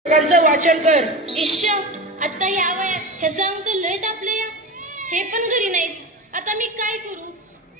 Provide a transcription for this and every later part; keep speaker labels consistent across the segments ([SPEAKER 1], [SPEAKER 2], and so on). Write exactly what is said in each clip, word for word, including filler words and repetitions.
[SPEAKER 1] त्यांचं वाचन कर.
[SPEAKER 2] इश्श, आता या वयात ह्याचा अंक लय तापले या. हे पण घरी नाहीत. आता मी काय करू?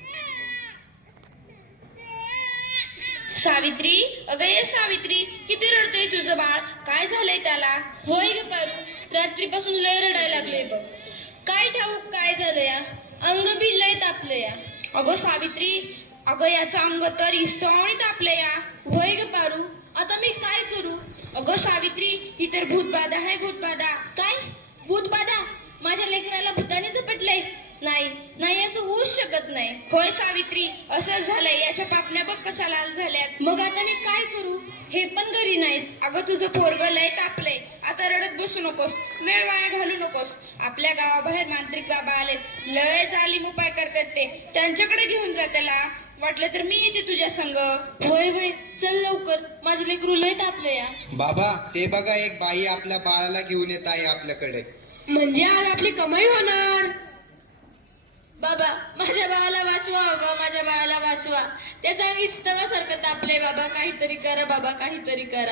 [SPEAKER 2] सावित्री, अगं ये सावित्री, किती रडतय तुझं बाळ? काय झालंय त्याला? होय ग पारू, रात्रीपासून लय रडायला लागले बघ. काय ठाऊक काय झालं या? अंग बी लय तापलं या. अगं सावित्री, अगं याचं अंग तर इस्तवणी तापलं या. होय ग पारू, आता मी काय करू? अगं सावित्री, ही तर भूतबाधा आहे, भूतबाधा. काय भूतबाधा? माझ्या लेकराला भूताने झपटलंय? नाही नाही, असं होऊच शकत नाही. होय सावित्री, असंच झालंय. याच्या पापण्या बघ कशा लाल झाल्यात. मग आता मी काय करू? हे पण घरी नाहीत. अगं तुझं पोरग लय तापलंय. आता रडत बसू नकोस, वेळ वाया घालू नकोस. आपल्या गावाबाहेर मांत्रिक बाबा आलेत, लय जालीम उपाय करतात ते. त्यांच्याकडे घेऊन जा त्याला. वाटलं तर मी येते तुझ्या संग. होय होय, चल लवकर, माझं लेकरू लय तापलंय या.
[SPEAKER 3] बाबा, ते बघा, एक बाई आपल्या बाळाला घेऊन येत आहे आपल्याकडे.
[SPEAKER 2] म्हणजे आज आपली कमाई होणार. बाबा, माझ्या बाळाला वाचवा बाबा, माझ्या बाळाला वाचवा. त्याचा अंग इस्तवासारखं तापले बाबा. काहीतरी करा बाबा, काहीतरी करा.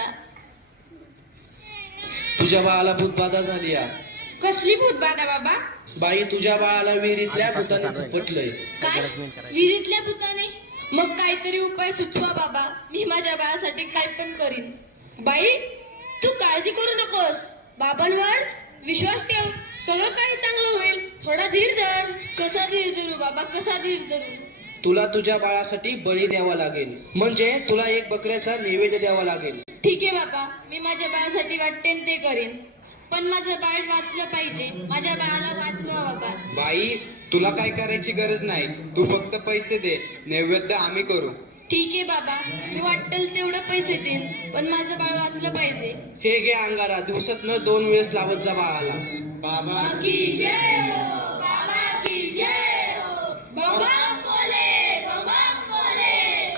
[SPEAKER 3] तुझ्या बाळाला भूतबाधा झाली या.
[SPEAKER 2] कसली भूतबाधा बाबा?
[SPEAKER 3] बाई, तुझ्या बाळाला विहिरीतल्या भूताने झपटलंय.
[SPEAKER 2] काय विहिरीतल्या भूताने? मग काहीतरी उपाय सुचवा बाबा, मी माझ्या बाळासाठी काय पण करीन. बाई, तू काळजी करू नकोस, बाबांवर विश्वास ठेव, सगळं काही चांगलं होईल. थोडा धीर धर. कसा धीर धरू बाबा, कसा धीर धरू?
[SPEAKER 3] तुला तुझ्या बाळासाठी बळी द्यावा लागेल, म्हणजे तुला एक बकऱ्याचा नैवेद्य द्यावा लागेल.
[SPEAKER 2] ठीक आहे बाबा, मी माझ्या बाळासाठी वाटतेन ते करेन. पण माझं बाळ वाचलं पाहिजे. माझ्या बाळाला वाचवा बाबा.
[SPEAKER 3] बाई, तुला काय करायची गरज नाही. तू फक्त पैसे दे, नैवेद्य आम्ही करू.
[SPEAKER 2] ठीक आहे बाबा, मी वाटेल तेवढं पैसे देईन, पण माझं बाळ वाचलं पाहिजे.
[SPEAKER 3] हे घे अंगारा, दिवसातनं दोन वेळेस लावत जा बाळाला. बाबा
[SPEAKER 2] की जय हो, बाबा की जय हो. बाबा बोले, बाबा बोले.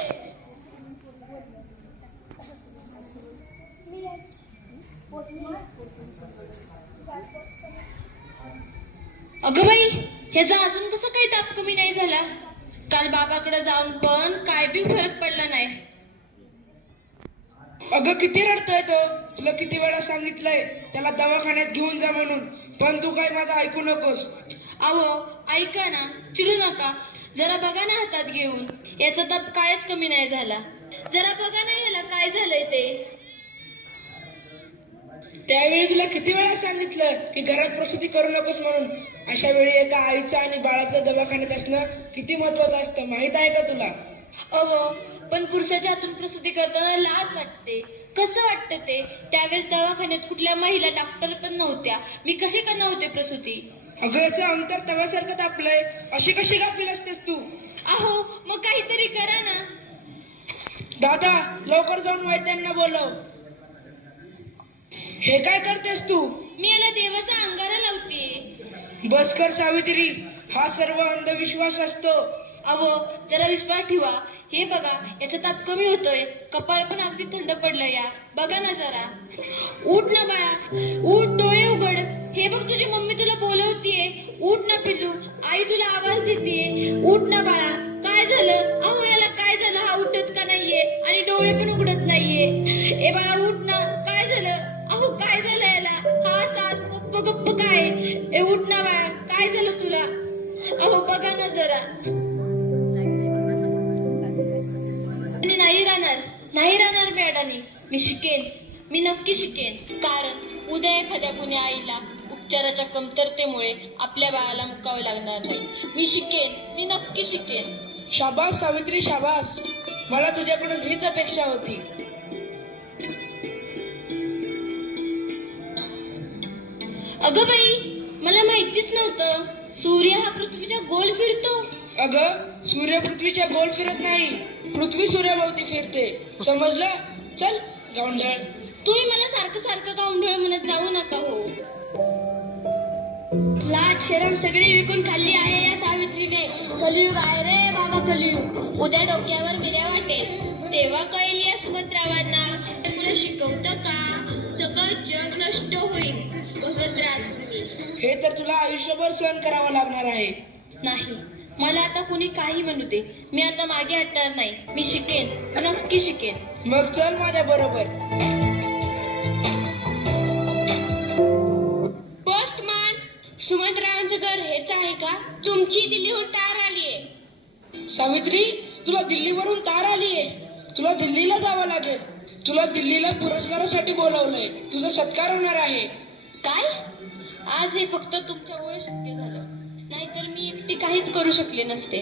[SPEAKER 2] अगं बाई, ह्याचा अजून कसं काही ताप कमी नाही झाला? काल बाबाकडे जाऊन पण काय बी फरक पडला नाही.
[SPEAKER 1] अगं किती रडतोय तो. तुला किती वेळा सांगितलंय त्याला दवाखान्यात घेऊन जा म्हणून, पण तू काय माझं ऐकू नकोस.
[SPEAKER 2] अहो ऐका ना, चिडू नका. जरा बघा ना हातात घेऊन, याचा ताप कायच कमी नाही झाला. जरा बघा ना याला काय झालंय ते.
[SPEAKER 1] त्यावेळी तुला किती वेळा सांगितलं की घरात प्रसूती करू नकोस म्हणून. अशा वेळी एका आईचं आणि बाळाचं दवाखान्यात असणं किती महत्वाचं असतं, माहित आहे का तुला?
[SPEAKER 2] अहो, पण पुरुषाच्या हातून प्रसूती करताना लाज वाटते. कसं वाटतं ते? त्यावेळेस दवाखान्यात कुठल्या महिला डॉक्टर पण नव्हत्या. मी कशी करणार होते प्रसूती?
[SPEAKER 1] अगं याचं अंतर तव्यासारखं तापलंय, अशी कशी गाफील असतेस तू?
[SPEAKER 2] अहो, मग काहीतरी करा ना.
[SPEAKER 1] दादा, लवकर जाऊन वैद्यांना बोलव. हे काय करतेस तू?
[SPEAKER 2] मी याला देवाचा अंगारा लावते.
[SPEAKER 1] बस कर सावित्री, हा सर्व अंधविश्वास असतो.
[SPEAKER 2] अहो, जरा विश्वास ठेवा. हे बघा, याचा ताप कमी होतोय. कपाळ पण अगदी थंड पडलं या. बघा ना जरा. उठ ना बाळा, उठ, डोळे उघड. हे बघ, तुझी मम्मी तुला बोलवतीये. उठ ना पिल्लू, आई तुला आवाज देतीये. उठ ना बाळा. काय झालं? अहो, याला काय झालं? हा उठत का नाहीये आणि डोळे पण उघडत नाहीये. ए बाळा, उठ ना. काय झालं? अहो, काय झालं याला? हा सास गप्प गप्प काय? ए उठ ना बाळा, काय झालं तुला? अहो बघा ना जरा. नाही राहणार, नाही राहणार मॅडमनी. मी शिकेन, मी नक्की शिकेन. कारण उद्या एखाद्या कुण्या आईला उपचाराच्या कमतरतेमुळे आपल्या बाळाला मुकावे लागणार नाही. मी शिकेन, मी नक्की शिकेन.
[SPEAKER 1] शाबास सावित्री, शाबास. मला तुझ्याकडून हीच अपेक्षा होती.
[SPEAKER 2] अगं बाई, मला माहितीच नव्हतं सूर्य हा पृथ्वीच्या गोल फिरतो.
[SPEAKER 1] अगं, सूर्य पृथ्वीच्या गोल फिरत नाही, पृथ्वी सूर्याभोवती फिरते. समजलं? चल गावंढळ.
[SPEAKER 2] तुम्ही मला सारखं सारखं गावंढळ म्हणत जाऊ नका हो. लाज शरम सगळी विकून खाल्ली आहे या सावित्रीने. कलियुग आहे रे बाबा, कलियुग. उद्या डोक्यावर मिऱ्या वाटेल, तेव्हा कळेल या सुभद्रावांना तुला शिकवतं का सगळं जग नष्ट होईल. बघत राहा तुम्ही.
[SPEAKER 1] हे तर तुला आयुष्यभर सहन करावं लागणार आहे.
[SPEAKER 2] नाही, मला आता कुणी काही म्हणू दे, मी आता मागे हटणार नाही. मी शिकेन, नक्की शिकेन.
[SPEAKER 1] मग चल माझ्या बरोबर. सावित्री, तुला दिल्लीवरून तार आलीये. तुला दिल्लीला जावं लागेल. तुला दिल्लीला पुरस्कारासाठी बोलवलंय. तुझा सत्कार होणार आहे.
[SPEAKER 2] काय? आज हे फक्त तुमच्यामुळे शक्य झालं, नाहीतर मी एकटी काहीच करू शकले नसते.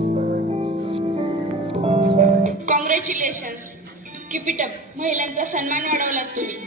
[SPEAKER 2] कॉंग्रॅच्युलेशन्स. Keep it up. महिलांचा सन्मान वाढवलात तुम्ही.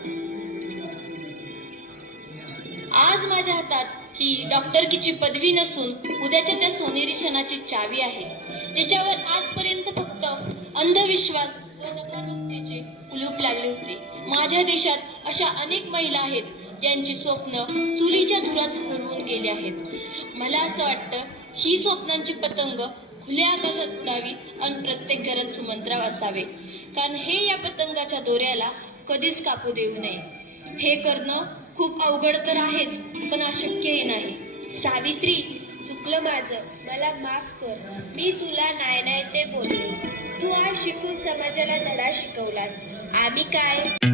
[SPEAKER 2] आज माझ्या हातात ही डॉक्टरकीची पदवी नसून उद्याच्या त्या सोनेरी क्षणाची चावी आहे, ज्याच्यावर आजपर्यंत फक्त अंधविश्वास व नकारवृत्तीचे कुलूप लागले होते. माझ्या देशात अशा अनेक महिला आहेत ज्यांची स्वप्न चुलीच्या धुरात हरवून गेली आहेत. मला असं वाटतं ही स्वप्नांची पतंग खुल्या आकाशात उडावी आणि प्रत्येक घरात सुमंत्राव असावे, कारण हे या पतंगाच्या दोऱ्याला कधीच कापू देऊ नये. हे करणं खूप अवघड तर आहेच, पण अशक्यही नाही. सावित्री, चुकलं माझं, मला माफ कर. मी तुला नाही नाही ते बोलले. तू आज शिकून समाजाला धडा शिकवलास. आम्ही काय